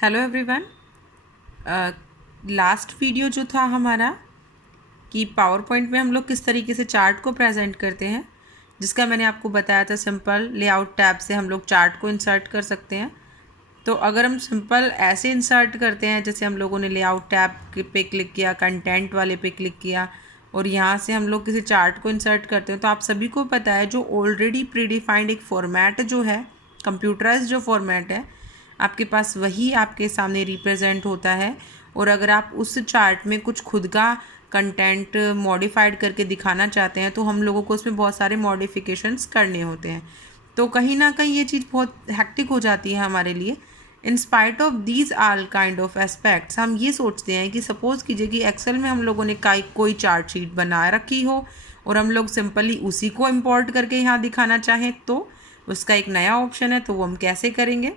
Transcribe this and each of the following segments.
Hello everyone. Last video जो था हमारा कि पावर पॉइंट में हम लोग किस तरीके से चार्ट को प्रेजेंट करते हैं, जिसका मैंने आपको बताया था सिंपल लेआउट टैब से हम लोग चार्ट को इंसर्ट कर सकते हैं। तो अगर हम सिंपल ऐसे इंसर्ट करते हैं, जैसे हम लोगों ने लेआउट टैब पे क्लिक किया, कंटेंट वाले पे क्लिक किया और यहाँ से हम लोग किसी चार्ट को इंसर्ट करते हैं, तो आप सभी को पता है जो ऑलरेडी प्रीडिफाइंड एक फॉर्मेट जो है, कंप्यूटराइज जो फॉर्मेट है आपके पास, वही आपके सामने रिप्रेजेंट होता है। और अगर आप उस चार्ट में कुछ खुद का कंटेंट मॉडिफाइड करके दिखाना चाहते हैं तो हम लोगों को उसमें बहुत सारे मॉडिफिकेशंस करने होते हैं। तो कहीं ना कहीं ये चीज़ बहुत हैक्टिक हो जाती है हमारे लिए। In spite of these all kind of aspects, हम ये सोचते हैं कि सपोज़ कीजिए कि एक्सेल में हम लोगों ने कोई चार्ट शीट बना रखी हो और हम लोग सिंपली उसी को इम्पोर्ट करके यहाँ दिखाना चाहें, तो उसका एक नया ऑप्शन है। तो वो हम कैसे करेंगे?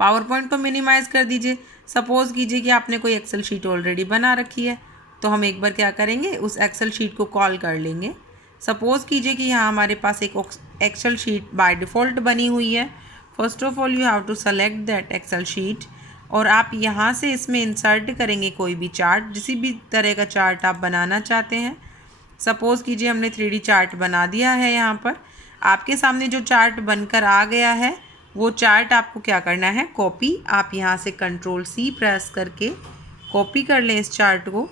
पावर पॉइंट को मिनिमाइज़ कर दीजिए। सपोज़ कीजिए कि आपने कोई एक्सेल शीट ऑलरेडी बना रखी है, तो हम एक बार क्या करेंगे, उस एक्सेल शीट को कॉल कर लेंगे। सपोज़ कीजिए कि यहाँ हमारे पास एक एक्सेल शीट बाय डिफ़ॉल्ट बनी हुई है। First of all you have to select that Excel sheet और आप यहाँ से इसमें इंसर्ट करेंगे कोई भी चार्ट, जिसी भी तरह का चार्ट आप बनाना चाहते हैं। सपोज़ कीजिए हमने 3D चार्ट बना दिया है। यहाँ पर आपके सामने जो चार्ट बनकर आ गया है, वो चार्ट आपको क्या करना है, कॉपी। आप यहाँ से Ctrl+C प्रेस करके कॉपी कर लें इस चार्ट को।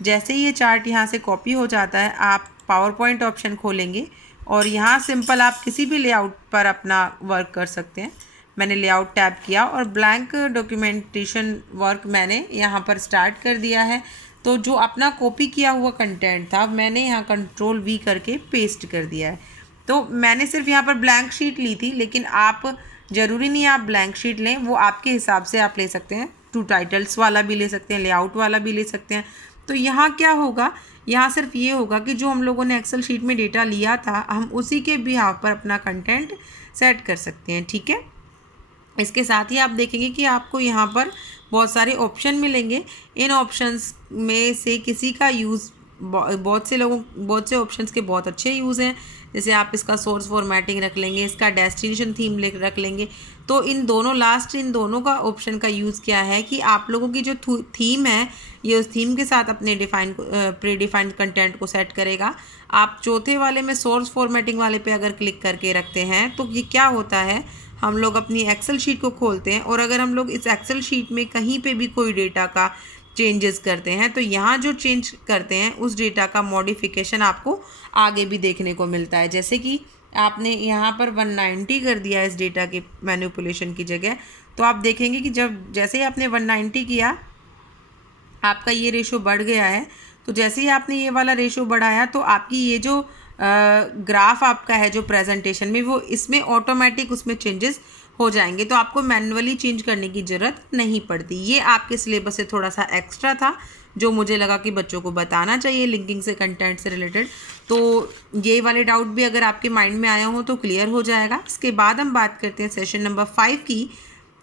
जैसे ही ये चार्ट यहाँ से कॉपी हो जाता है, आप पावर पॉइंट ऑप्शन खोलेंगे और यहाँ सिंपल आप किसी भी लेआउट पर अपना वर्क कर सकते हैं। मैंने लेआउट टैब किया और ब्लैंक डॉक्यूमेंटेशन वर्क मैंने यहाँ पर स्टार्ट कर दिया है। तो जो अपना कॉपी किया हुआ कंटेंट था, मैंने यहाँ Ctrl+V करके पेस्ट कर दिया है। तो मैंने सिर्फ यहाँ पर ब्लैंक शीट ली थी, लेकिन आप ज़रूरी नहीं आप ब्लैंक शीट लें, वो आपके हिसाब से आप ले सकते हैं। 2 टाइटल्स वाला भी ले सकते हैं, लेआउट वाला भी ले सकते हैं। तो यहाँ क्या होगा, यहाँ सिर्फ ये होगा कि जो हम लोगों ने एक्सेल शीट में डेटा लिया था, हम उसी के बिहाफ पर अपना कंटेंट सेट कर सकते हैं। ठीक है, इसके साथ ही आप देखेंगे कि आपको यहाँ पर बहुत सारे ऑप्शन मिलेंगे। इन ऑप्शंस में से किसी का यूज़ बहुत से ऑप्शंस के बहुत अच्छे यूज़ हैं। जैसे आप इसका सोर्स फॉर्मेटिंग रख लेंगे, इसका डेस्टिनेशन थीम रख लेंगे। तो इन दोनों का ऑप्शन का यूज़ क्या है कि आप लोगों की जो थीम है, ये उस थीम के साथ अपने प्री डिफाइंड कंटेंट को सेट करेगा। आप चौथे वाले में सोर्स फॉर्मेटिंग वाले पे अगर क्लिक करके रखते हैं, तो ये क्या होता है, हम लोग अपनी एक्सेल शीट को खोलते हैं और अगर हम लोग इस एक्सेल शीट में कहीं पे भी कोई डेटा का चेंजेस करते हैं, तो यहाँ जो चेंज करते हैं उस डेटा का मॉडिफिकेशन आपको आगे भी देखने को मिलता है। जैसे कि आपने यहाँ पर 190 कर दिया इस डेटा के मैनिपुलेशन की जगह, तो आप देखेंगे कि जैसे ही आपने 190 किया, आपका ये रेशो बढ़ गया है। तो जैसे ही आपने ये वाला रेशो बढ़ाया, तो आपकी ये जो ग्राफ आपका है जो प्रेजेंटेशन में, वो इसमें ऑटोमेटिक उसमें चेंजेस हो जाएंगे। तो आपको मैन्युअली चेंज करने की ज़रूरत नहीं पड़ती। ये आपके सिलेबस से थोड़ा सा एक्स्ट्रा था, जो मुझे लगा कि बच्चों को बताना चाहिए लिंकिंग से, कंटेंट से रिलेटेड। तो ये वाले डाउट भी अगर आपके माइंड में आया हो तो क्लियर हो जाएगा। इसके बाद हम बात करते हैं सेशन नंबर 5 की।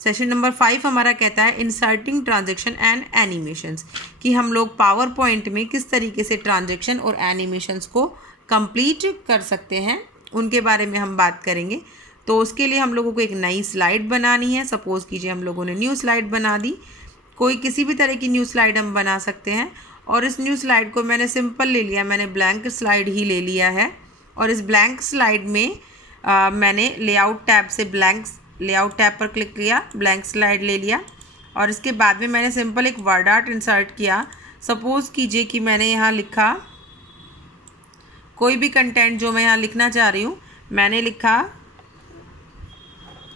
सेशन नंबर 5 हमारा कहता है इंसर्टिंग ट्रांजेक्शन एंड एनिमेशंस, कि हम लोग पावर पॉइंट में किस तरीके से ट्रांजेक्शन और एनिमेशंस को कंप्लीट कर सकते हैं, उनके बारे में हम बात करेंगे। तो उसके लिए हम लोगों को एक नई स्लाइड बनानी है। सपोज़ कीजिए हम लोगों ने न्यू स्लाइड बना दी। कोई किसी भी तरह की न्यू स्लाइड हम बना सकते हैं और इस न्यू स्लाइड को मैंने सिंपल ले लिया, मैंने ब्लैंक स्लाइड ही ले लिया है। और इस ब्लैंक स्लाइड में मैंने लेआउट टैब से लेआउट टैब पर क्लिक किया, ब्लैंक स्लाइड ले लिया और इसके बाद में मैंने सिंपल एक वर्ड आर्ट इंसर्ट किया। सपोज़ कीजिए कि मैंने यहाँ लिखा कोई भी कंटेंट जो मैं यहाँ लिखना चाह रही हूँ, मैंने लिखा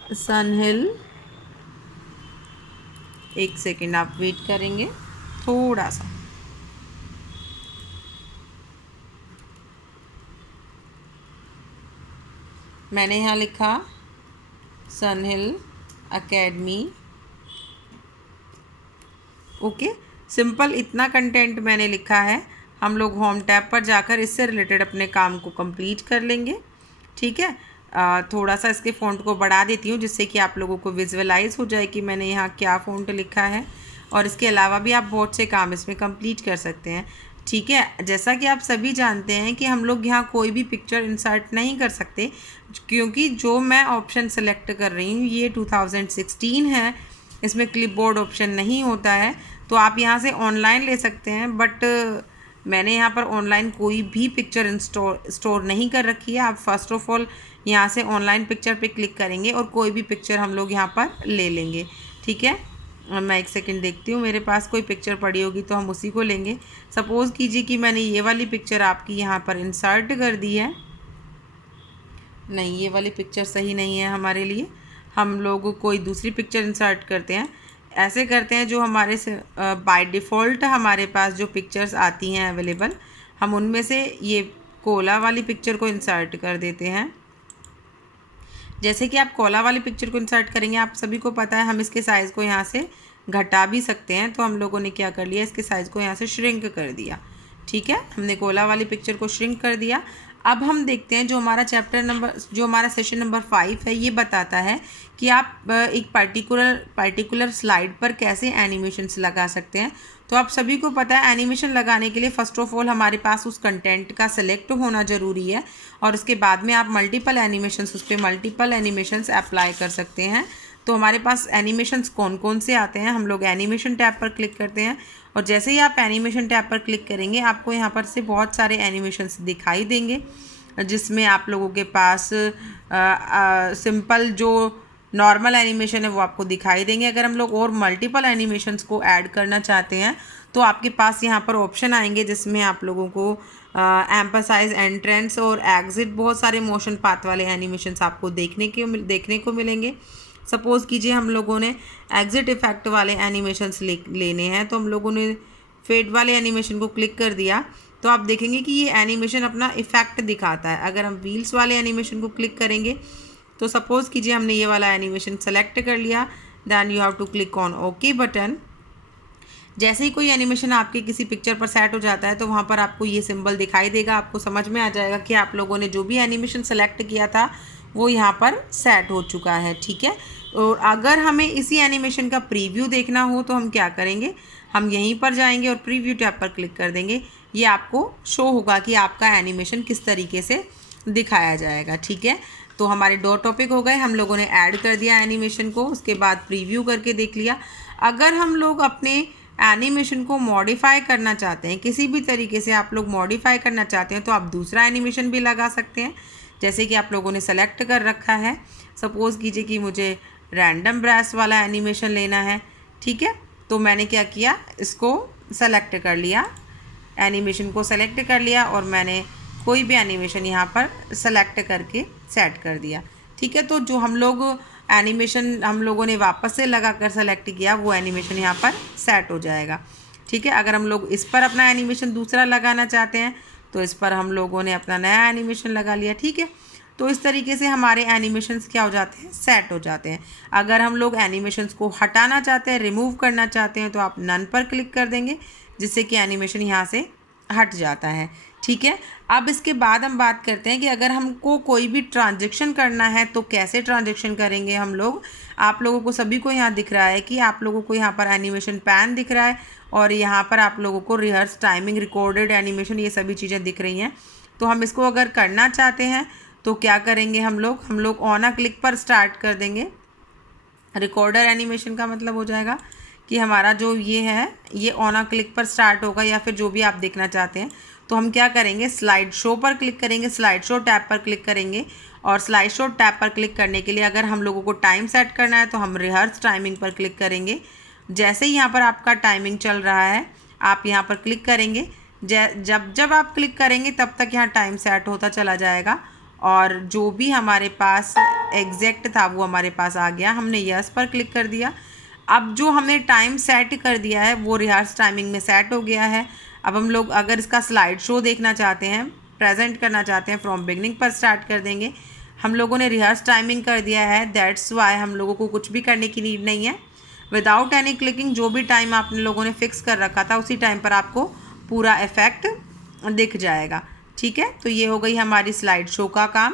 सनहिल। एक सेकेंड आप वेट करेंगे थोड़ा सा। मैंने यहाँ लिखा सनहिल एकेडमी। ओके, सिंपल इतना कंटेंट मैंने लिखा है। हम लोग होम टैब पर जाकर इससे रिलेटेड अपने काम को कंप्लीट कर लेंगे। ठीक है, थोड़ा सा इसके फ़ॉन्ट को बढ़ा देती हूँ, जिससे कि आप लोगों को विजुअलाइज हो जाए कि मैंने यहाँ क्या फ़ॉन्ट लिखा है। और इसके अलावा भी आप बहुत से काम इसमें कंप्लीट कर सकते हैं। ठीक है, जैसा कि आप सभी जानते हैं कि हम लोग यहाँ कोई भी पिक्चर इंसर्ट नहीं कर सकते, क्योंकि जो मैं ऑप्शन सेलेक्ट कर रही हूँ ये 2016 है इसमें क्लिपबोर्ड ऑप्शन नहीं होता है, तो आप यहाँ से ऑनलाइन ले सकते हैं, बट मैंने यहाँ पर ऑनलाइन कोई भी पिक्चर स्टोर नहीं कर रखी है। आप फर्स्ट ऑफ ऑल यहाँ से ऑनलाइन पिक्चर पे क्लिक करेंगे और कोई भी पिक्चर हम लोग यहाँ पर ले लेंगे, ठीक है। मैं एक सेकंड देखती हूँ, मेरे पास कोई पिक्चर पड़ी होगी तो हम उसी को लेंगे। सपोज़ कीजिए कि मैंने ये वाली पिक्चर आपकी यहाँ पर इंसर्ट कर दी है। नहीं, ये वाली पिक्चर सही नहीं है हमारे लिए, हम लोग कोई दूसरी पिक्चर इंसर्ट करते हैं। ऐसे करते हैं, जो हमारे से बाय डिफ़ॉल्ट हमारे पास जो पिक्चर्स आती हैं अवेलेबल, हम उनमें से ये कोला वाली पिक्चर को इंसर्ट कर देते हैं। जैसे कि आप कोला वाली पिक्चर को इंसर्ट करेंगे, आप सभी को पता है हम इसके साइज़ को यहाँ से घटा भी सकते हैं। तो हम लोगों ने क्या कर लिया, इसके साइज़ को यहाँ से श्रिंक कर दिया, ठीक है। हमने कोला वाली पिक्चर को श्रिंक कर दिया। अब हम देखते हैं, जो हमारा जो हमारा सेशन नंबर 5 है, ये बताता है कि आप एक पर्टिकुलर स्लाइड पर कैसे एनिमेशंस लगा सकते हैं। तो आप सभी को पता है, एनिमेशन लगाने के लिए फ़र्स्ट ऑफ ऑल हमारे पास उस कंटेंट का सेलेक्ट होना ज़रूरी है, और उसके बाद में आप मल्टीपल एनिमेशंस अप्लाई कर सकते हैं। तो हमारे पास एनिमेशंस कौन कौन से आते हैं, हम लोग एनिमेशन टैब पर क्लिक करते हैं, और जैसे ही आप एनिमेशन टैब पर क्लिक करेंगे, आपको यहाँ पर से बहुत सारे एनिमेशंस दिखाई देंगे, जिसमें आप लोगों के पास सिंपल जो नॉर्मल एनिमेशन है वो आपको दिखाई देंगे। अगर हम लोग और मल्टीपल एनिमेशंस को ऐड करना चाहते हैं, तो आपके पास यहाँ पर ऑप्शन आएंगे, जिसमें आप लोगों को एम्फसाइज, एंट्रेंस और एग्जिट, बहुत सारे मोशन पाथ वाले एनिमेशंस आपको देखने को मिलेंगे। सपोज़ कीजिए हम लोगों ने एग्जिट इफेक्ट वाले एनिमेशंस लेने हैं, तो हम लोगों ने फेड वाले एनिमेशन को क्लिक कर दिया, तो आप देखेंगे कि ये एनिमेशन अपना इफेक्ट दिखाता है। अगर हम व्हील्स वाले एनिमेशन को क्लिक करेंगे, तो सपोज़ कीजिए हमने ये वाला एनिमेशन सेलेक्ट कर लिया, then you have to click on okay button. जैसे ही कोई एनिमेशन आपके किसी पिक्चर पर सेट हो जाता है, तो वहाँ पर आपको ये सिंबल दिखाई देगा, आपको समझ में आ जाएगा कि आप लोगों ने जो भी एनिमेशन सेलेक्ट किया था वो यहाँ पर सेट हो चुका है, ठीक है। और अगर हमें इसी एनिमेशन का प्रीव्यू देखना हो, तो हम क्या करेंगे, हम यहीं पर जाएंगे और प्रीव्यू टैब पर क्लिक कर देंगे। ये आपको शो होगा कि आपका एनिमेशन किस तरीके से दिखाया जाएगा, ठीक है। तो हमारे 2 टॉपिक हो गए, हम लोगों ने ऐड कर दिया एनिमेशन को, उसके बाद प्रीव्यू करके देख लिया। अगर हम लोग अपने एनिमेशन को मॉडिफाई करना चाहते हैं, किसी भी तरीके से आप लोग मॉडिफाई करना चाहते हैं, तो आप दूसरा एनिमेशन भी लगा सकते हैं। जैसे कि आप लोगों ने सेलेक्ट कर रखा है, सपोज़ कीजिए कि मुझे रैंडम ब्रश वाला एनिमेशन लेना है, ठीक है। तो मैंने क्या किया, इसको सेलेक्ट कर लिया, एनिमेशन को सेलेक्ट कर लिया, और मैंने कोई भी एनिमेशन यहाँ पर सेलेक्ट करके सेट कर दिया, ठीक है। तो जो हम लोग एनिमेशन हम लोगों ने वापस से लगा कर सेलेक्ट किया, वो एनिमेशन यहाँ पर सेट हो जाएगा, ठीक है। अगर हम लोग इस पर अपना एनिमेशन दूसरा लगाना चाहते हैं, तो इस पर हम लोगों ने अपना नया एनिमेशन लगा लिया, ठीक है। तो इस तरीके से हमारे एनिमेशंस क्या हो जाते हैं, सेट हो जाते हैं। अगर हम लोग एनिमेशंस को हटाना चाहते हैं, रिमूव करना चाहते हैं, तो आप नन पर क्लिक कर देंगे, जिससे कि एनिमेशन यहाँ से हट जाता है, ठीक है। अब इसके बाद हम बात करते हैं कि अगर हमको कोई भी ट्रांजैक्शन करना है, तो कैसे ट्रांजैक्शन करेंगे हम लोग। आप लोगों को सभी को यहाँ दिख रहा है कि आप लोगों को यहाँ पर एनिमेशन पैन दिख रहा है, और यहाँ पर आप लोगों को रिहर्स, टाइमिंग, रिकॉर्डेड एनिमेशन, ये सभी चीज़ें दिख रही हैं। तो हम इसको अगर करना चाहते हैं, तो क्या करेंगे, हम लोग ऑन अ क्लिक पर स्टार्ट कर देंगे। रिकॉर्डर एनिमेशन का मतलब हो जाएगा कि हमारा जो ये है, ये ऑन अ क्लिक पर स्टार्ट होगा, या फिर जो भी आप देखना चाहते हैं। तो हम क्या करेंगे, स्लाइड शो पर क्लिक करेंगे, स्लाइड शो टैब पर क्लिक करेंगे, और स्लाइड शो टैब पर क्लिक करने के लिए अगर हम लोगों को टाइम सेट करना है, तो हम रिहर्स टाइमिंग पर क्लिक करेंगे। जैसे ही यहाँ पर आपका टाइमिंग चल रहा है, आप यहाँ पर क्लिक करेंगे, जब आप क्लिक करेंगे तब तक यहाँ टाइम सेट होता चला जाएगा, और जो भी हमारे पास एग्जैक्ट था वो हमारे पास आ गया। हमने यस पर क्लिक कर दिया। अब जो हमने टाइम सेट कर दिया है वो रिहर्स टाइमिंग में सेट हो गया है। अब हम लोग अगर इसका स्लाइड शो देखना चाहते हैं, प्रेजेंट करना चाहते हैं, फ्रॉम बिगनिंग पर स्टार्ट कर देंगे। हम लोगों ने रिहर्स टाइमिंग कर दिया है, दैट्स वाई हम लोगों को कुछ भी करने की नीड नहीं है। विदाउट एनी क्लिकिंग जो भी टाइम आप लोगों ने फिक्स कर रखा था, उसी टाइम पर आपको पूरा इफेक्ट दिख जाएगा, ठीक है। तो ये हो गई हमारी स्लाइड शो का काम।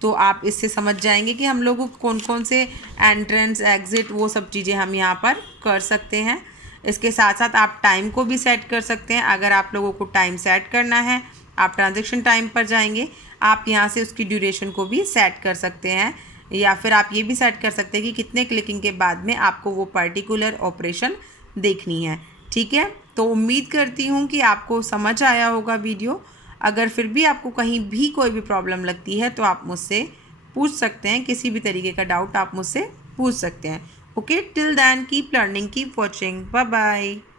तो आप इससे समझ जाएंगे कि हम लोग को कौन कौन से एंट्रेंस, एग्ज़िट, वो सब चीज़ें हम यहाँ पर कर सकते हैं। इसके साथ साथ आप टाइम को भी सेट कर सकते हैं। अगर आप लोगों को टाइम सेट करना है, आप ट्रांजैक्शन टाइम पर जाएंगे, आप यहाँ से उसकी ड्यूरेशन को भी सेट कर सकते हैं। या फिर आप ये भी सेट कर सकते हैं कि कितने क्लिकिंग के बाद में आपको वो पर्टिकुलर ऑपरेशन देखनी है। ठीक है, तो उम्मीद करती हूँ कि आपको समझ आया होगा वीडियो। अगर फिर भी आपको कहीं भी कोई भी प्रॉब्लम लगती है तो आप मुझसे पूछ सकते हैं, किसी भी तरीके का डाउट आप मुझसे पूछ सकते हैं। Okay, till then keep learning, keep watching, bye bye.